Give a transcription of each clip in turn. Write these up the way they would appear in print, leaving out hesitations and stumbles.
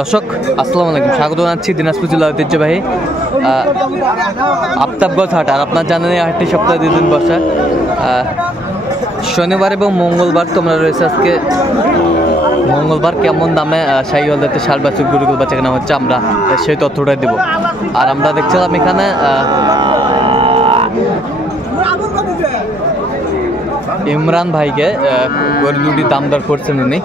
দর্শক আসসালামু আলাইকুম, স্বাগত জানাচ্ছি দিনাজপুর জেলা ঐতিহ্যবাহী আফতাবগঞ্জ হাট। আর আপনার জানেন এই হাটটি সপ্তাহে 2 দিন বসা, শনিবার এবং মঙ্গলবার। তোমরা রয়েছে আজকে মঙ্গলবার কেমন দামে শাহিওয়াল জাতের ষাঁড় বাছুর গরুগুলো বেচা কেনা হচ্ছে, আমরা সেই তথ্যটাই দেবো। আর আমরা দেখছিলাম এখানে ইমরান ভাইকে গরু দুটি দাম দর করছেন উনি।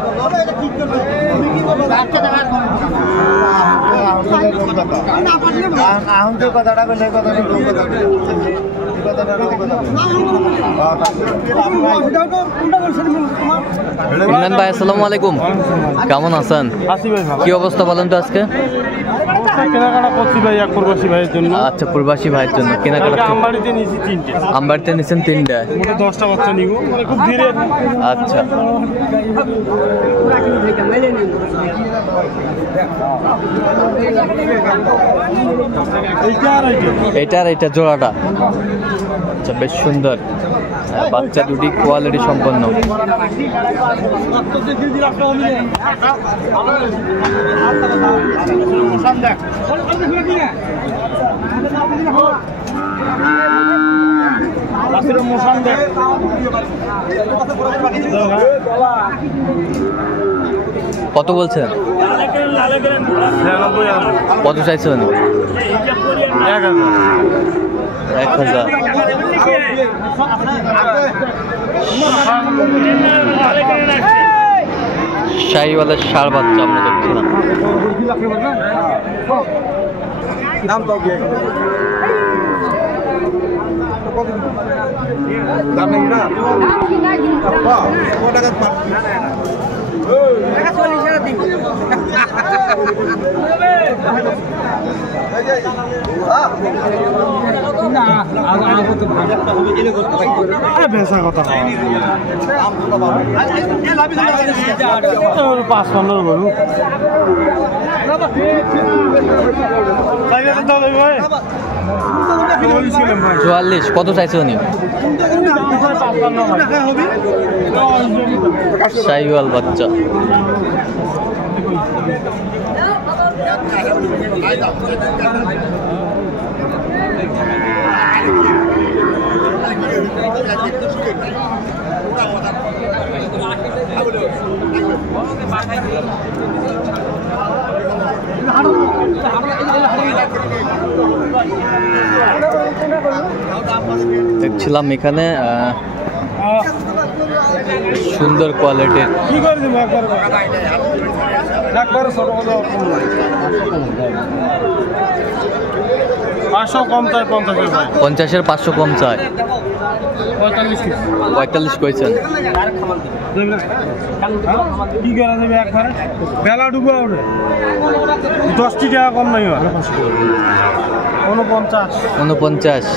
ইমরান ভাই আসসালামু আলাইকুম, কেমন আছেন? কি অবস্থা বলেন তো আজকে? কেনাকাটা করছি ভাই এক প্রবাসী ভাইয়ের জন্য। আচ্ছা, প্রবাসী ভাইয়ের জন্য কেনাকাটা। আমবাড়িতে নিয়েছি 3টে। আমবাড়িতে নিয়েছেন 3টা, মোটে 10টা বাচ্চা নিব, মানে খুব ধীরে। আচ্ছা, এইটা জোড়াটা আচ্ছা, বেশ সুন্দর। বাচ্চা দুটি কোয়ালিটি সম্পন্ন। কত বলছেন? কত চাইছেন? 1000। শাহিওয়ালের ষাঁড় বাচ্চা আমরা দেখছিলাম। চুয়াল্লিশ। কত চাইছে উনি? শাহিওয়াল বাচ্চা। দেখছিলাম এখানে সুন্দর কোয়ালিটির। 500 কম চাই, 50-এর 500 কম চাই। 45 কইছেন। কি করা যাবে? একবারে বেলা ডুবে ওঠে 10টি টাকা কম নাই। 49।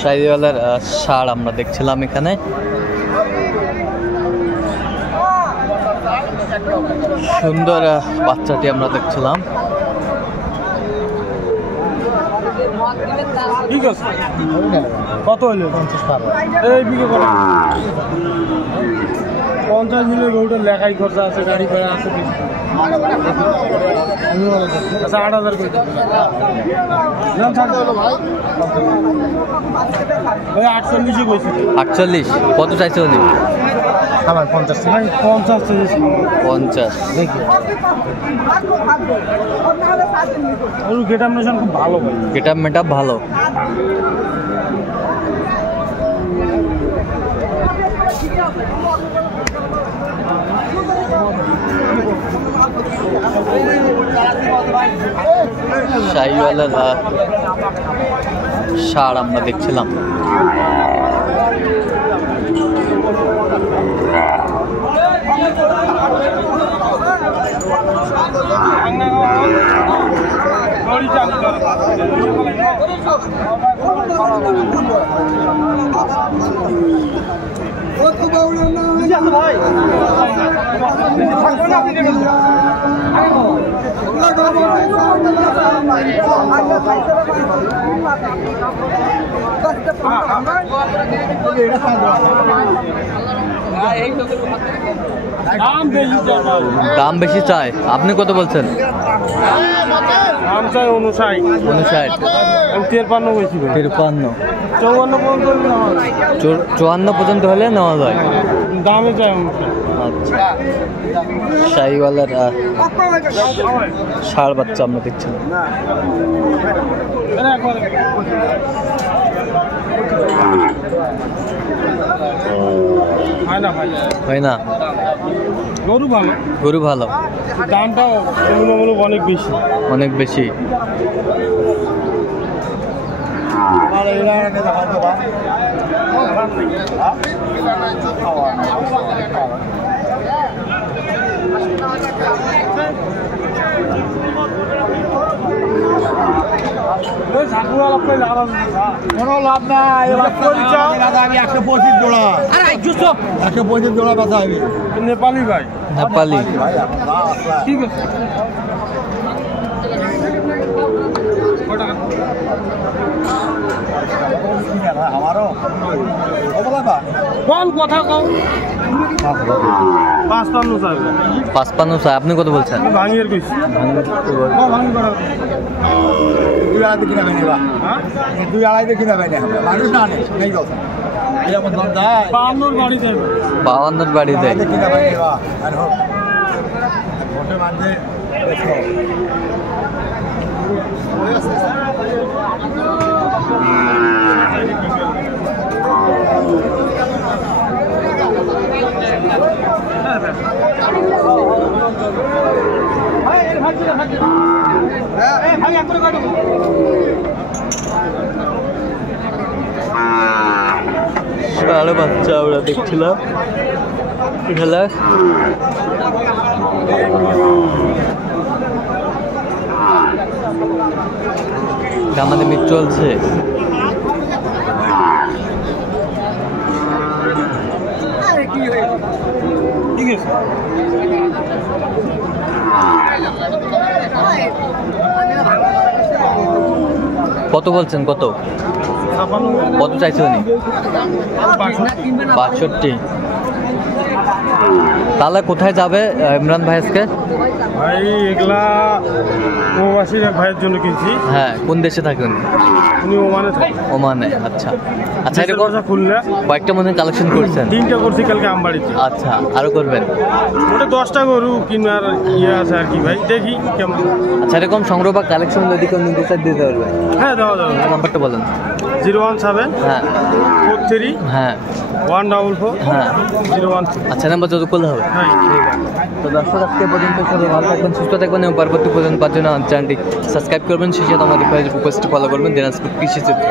শাহিওয়ালের ষাঁড় আমরা দেখছিলাম এখানে। সুন্দর বাচ্চাটি আমরা দেখছিলাম। ঠিক আছে, কত হইলো? 50। এই বিকে 50 মিলে গরুটার লেখাই খরচা আছে, গাড়ি ভাড়া আছে। আচ্ছা 8000 করে 48 কইছি। 48। কত চাইছে উনি? 50 চাইছি। 50। গেটআপ মেশন খুব ভালো ভাই। গেটআপ মেটআপ ভালো। শাহিওয়ালের ষাঁড় আমরা দেখছিলাম। কত বাউল দাম বেশি চাই, আপনি কত বলছেন? দাম চাই 59 59, 53 বেশি 53, 54 পর্যন্ত হলে 54 পর্যন্ত হলে নেওয়া যায়। দামে চাই 59। আচ্ছা, শাহিওয়ালের ষাঁড় বাচ্চা আমরা দেখছেন। হয় না, গরু ভালো, গরু ভালো, দামটাও তুলনামূলক অনেক বেশি। অনেক বেশি। কোনো লাভ নাই, আমি 125 জোড়া, 125 জোড়া বেচা হবে। নেপালি ভাই, নেপালি, ঠিক আছে। আমারও কোন কথা কম 55 চাই, 55 চাই, আপনি কত বলছেন? ভাঙিয়ে কইছি ভাঙি করা 2.5 কিনা বেনে বা, 2.5 কিনা বেনে মানুষ না নেই কথা। এরকম দাম দেয় 52 বাড়ি যাবে, 52 বাড়ি দেয়। কিনা বেনে বা আর হোক ওটা মানে দেখো ষাঁড় বাচ্চা আমরা দেখছিলাম। এখানে আমাদের মিট চলছে। ঠিক আছে। কত বলছেন? কত কত চাইছে উনি? 62। তাহলে কোথায় যাবে ইমরান ভাই আজকে? ভাই এগুলা প্রবাসী এক ভাইয়ের জন্য কিনছি। হ্যাঁ, কোন দেশে থাকেন? উনি ওমানে থাকে। ওমানে, আচ্ছা আচ্ছা। এরকম খুললে কয়েকটা মনে কালেকশন করছেন? 3টা করছি কালকে আমবাড়িতে। আচ্ছা, আরো করবেন? ওটা 10টা গরু কিনার ইয়ে আছে আর কি ভাই, দেখি কেমন। আচ্ছা, এরকম সংগ্রহ বা কালেকশন যদি কেউ নিতে চায় দিতে পারবে? হ্যাঁ দেওয়া যাবে। নাম্বারটা বলেন। 017 হ্যাঁ 43 হ্যাঁ 144 হ্যাঁ 012। আচ্ছা, নাম্বার যত করলে হবে। হ্যাঁ ঠিক আছে। তো দর্শক, আজকে পর্যন্ত সবাই ভালো থাকবেন, সুস্থ থাকবেন এবং পরবর্তী পর্যন্ত পাওয়ার জন্য চ্যানেলটি সাবস্ক্রাইব করবেন। সেই সাথে আমাদের ফেসবুক পেজটি ফলো করবেন, দিনাজপুর কৃষি চিত্র।